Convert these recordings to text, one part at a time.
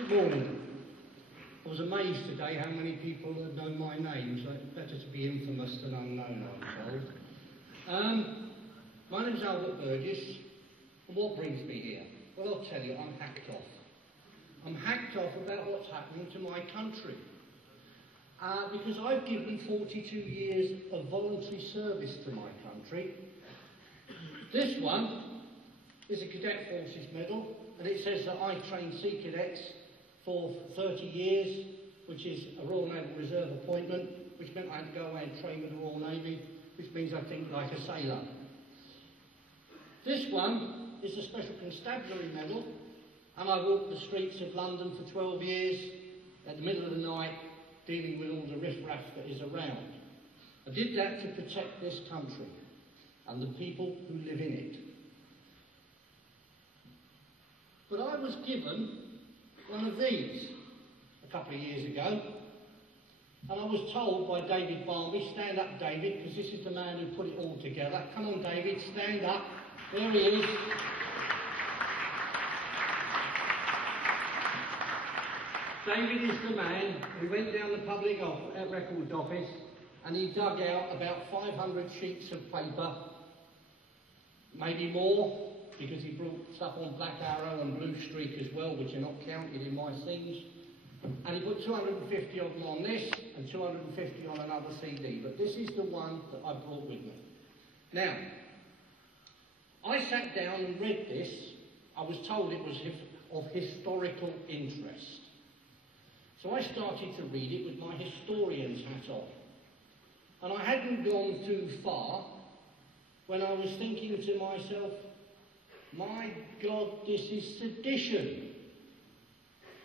Good morning. I was amazed today how many people had known my name, so it's better to be infamous than unknown, I'm told. My name's Albert Burgess, and what brings me here? Well, I'll tell you, I'm hacked off. I'm hacked off about what's happening to my country. Because I've given 42 years of voluntary service to my country. This one is a Cadet Forces medal, and it says that I trained Sea Cadets for 30 years, which is a Royal Naval Reserve appointment, which meant I had to go away and train with the Royal Navy, which means I think like a sailor. This one is a Special Constabulary medal, and I walked the streets of London for 12 years at the middle of the night, dealing with all the riff-raff that is around. I did that to protect this country and the people who live in it. But I was given one of these a couple of years ago, and I was told by David Barmy, stand up David, because this is the man who put it all together. Come on David, stand up. There he is. David is the man who went down the public records office and he dug out about 500 sheets of paper, maybe more, because he brought stuff on Black Arrow and Blue Streak as well, which are not counted in my things. And he put 250 of them on this and 250 on another CD. But this is the one that I brought with me. Now, I sat down and read this. I was told it was of historical interest. So I started to read it with my historian's hat on. And I hadn't gone too far when I was thinking to myself, my God, this is sedition.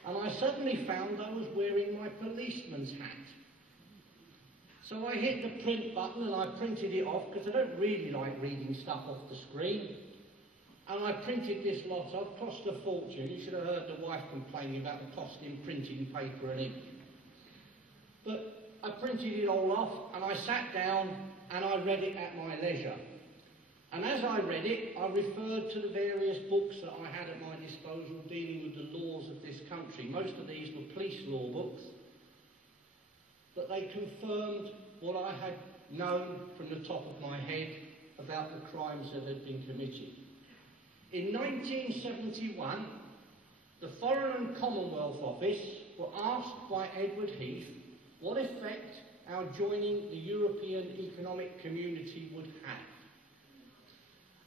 And I suddenly found I was wearing my policeman's hat. So I hit the print button and I printed it off, because I don't really like reading stuff off the screen. And I printed this lot off, cost a fortune. You should have heard the wife complaining about the cost in printing paper and ink. But I printed it all off and I sat down and I read it at my leisure. And as I read it, I referred to the various books that I had at my disposal dealing with the laws of this country. Most of these were police law books, but they confirmed what I had known from the top of my head about the crimes that had been committed. In 1971, the Foreign and Commonwealth Office were asked by Edward Heath what effect our joining the European Economic Community would have.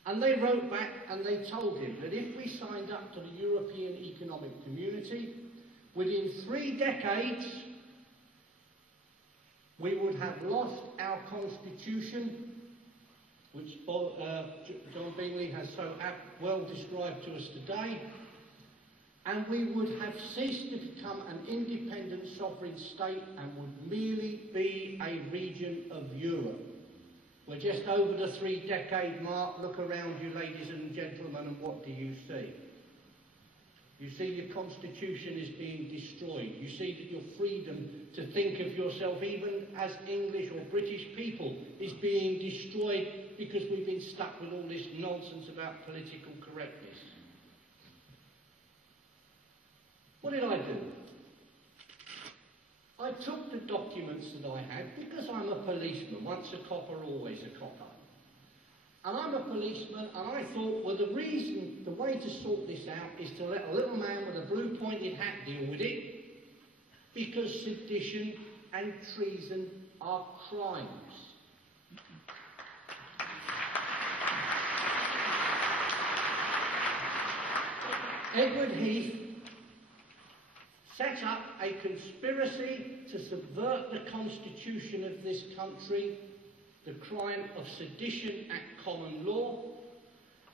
And they wrote back and they told him that if we signed up to the European Economic Community, within 3 decades, we would have lost our constitution, which John Bingley has so well described to us today, and we would have ceased to become an independent sovereign state and would merely be a region of Europe. We're just over the 3-decade mark. Look around you, ladies and gentlemen, and what do you see? You see the Constitution is being destroyed. You see that your freedom to think of yourself, even as English or British people, is being destroyed because we've been stuck with all this nonsense about political correctness. What did I do? I took the documents that I had, because I'm a policeman, once a copper, always a copper. And I'm a policeman, and I thought, well, the way to sort this out is to let a little man with a blue pointed hat deal with it, because sedition and treason are crimes. Edward Heath set up a conspiracy to subvert the constitution of this country, the crime of sedition at common law,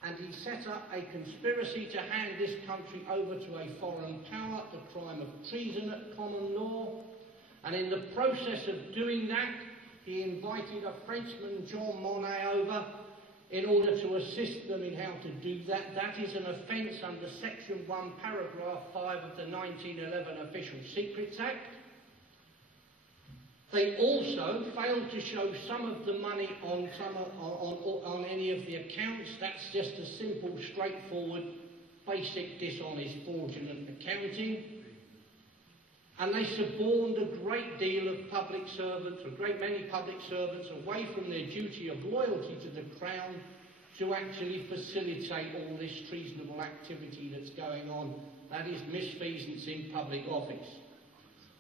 and he set up a conspiracy to hand this country over to a foreign power, the crime of treason at common law, and in the process of doing that, he invited a Frenchman, Jean Monnet, over in order to assist them in how to do that. That is an offence under Section 1, Paragraph 5 of the 1911 Official Secrets Act. They also failed to show some of the money on any of the accounts. That's just a simple, straightforward, basic, dishonest, fraudulent accounting. And they suborned a great deal of public servants, a great many public servants, away from their duty of loyalty to the Crown to actually facilitate all this treasonable activity that's going on, that is misfeasance in public office.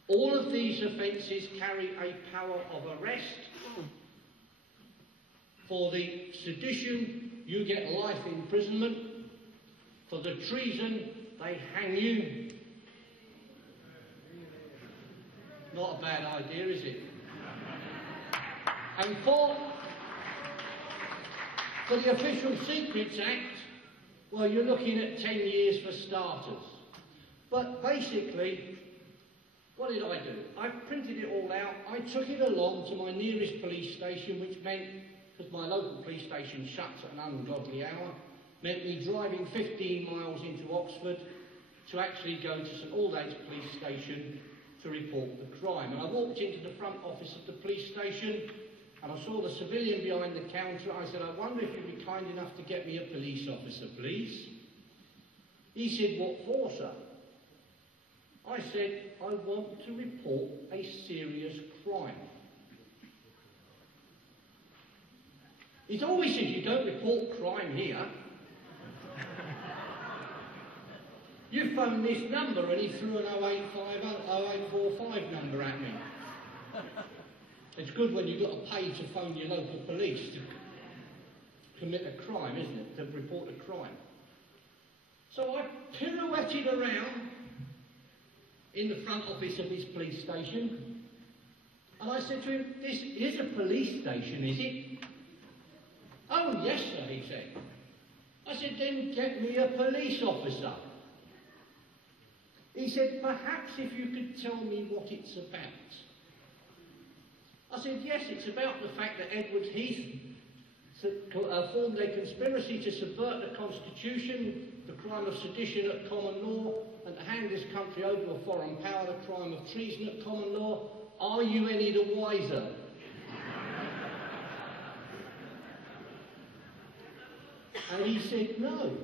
All of these offences carry a power of arrest. For the sedition, you get life imprisonment. For the treason, they hang you. Not a bad idea, is it? And for the Official Secrets Act, well, you're looking at 10 years for starters. But basically, what did I do? I printed it all out. I took it along to my nearest police station, which meant, because my local police station shuts at an ungodly hour, meant me driving 15 miles into Oxford to actually go to St Aldate's police station to report the crime. And I walked into the front office of the police station and I saw the civilian behind the counter. I said, I wonder if you'd be kind enough to get me a police officer, please. He said, what for, sir? I said, I want to report a serious crime. He's always said, you don't report crime here. You phone this number, and he threw an 0845 number at me. It's good when you've got to pay to phone your local police to commit a crime, isn't it? To report a crime. So I pirouetted around in the front office of his police station, and I said to him, this is a police station, is it? Oh, yes, sir, he said. I said, then get me a police officer. He said, perhaps if you could tell me what it's about. I said, yes, it's about the fact that Edward Heath formed a conspiracy to subvert the Constitution, the crime of sedition at common law, and to hand this country over to a foreign power, the crime of treason at common law. Are you any the wiser? And he said, no.